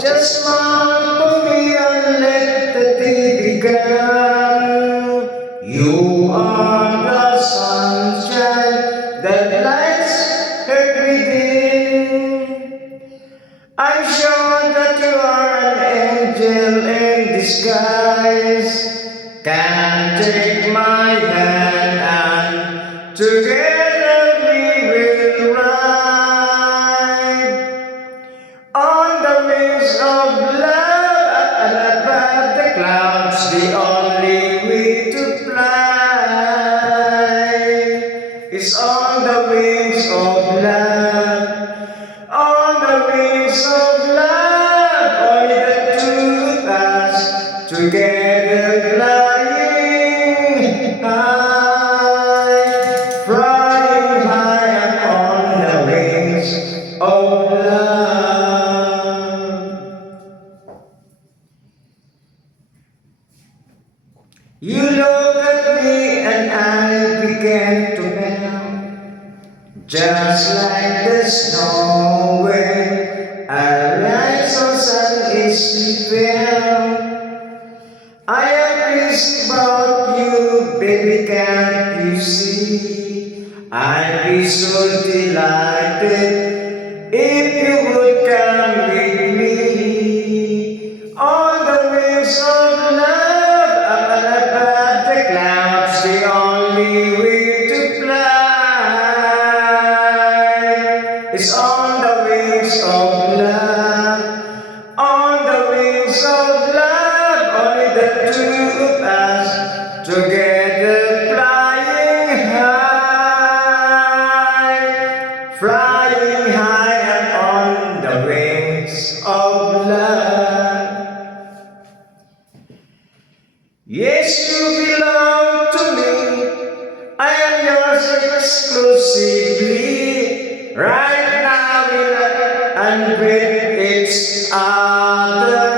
Just smile for me and let the day begin. You are the sunshine that lights everything. I'm sure that you are an angel in disguise. Can take my hand and together we will ride on the wings of love and above the clouds, the only way to fly is on the wings of love. On the wings of love, only the two of us together flying high, flying high upon the wings of love. You look at me and I began to melt, just like the snow when I rise on sunny fell. I am crazy about you, baby, can't you see? I'd be so delighted if you would come with me on the wings of love, up and above the clouds, the only way to fly is on the wings of love. On the wings of love, only the two of us together flying high up on the wings of love. Yes, you belong to me, I am yours exclusively. Right now we love and breathe each other.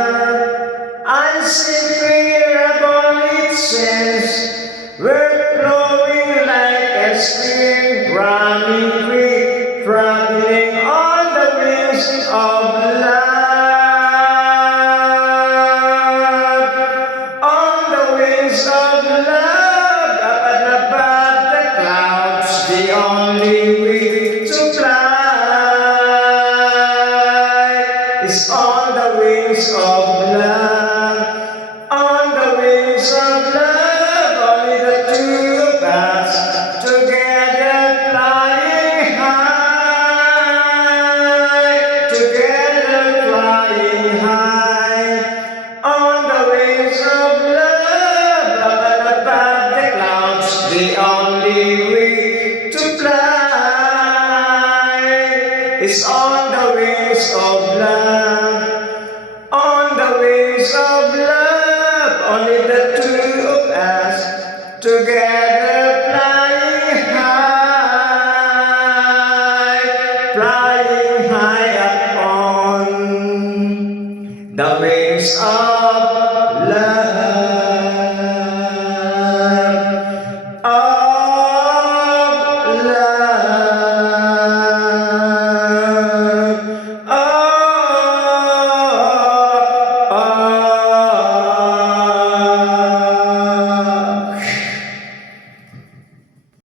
Unseparable it seems, we're flowing like a stream, running free, traveling on the wings of love. On the wings of love, up and above the clouds, the only way to fly is on the wings of love. On the wings of love, only the two of us together flying high, together flying high. On the wings of love, up and above the clouds, the only way to fly is on the wings of love. On the wings of love, only the two of us together flying high up on the wings of love, of love.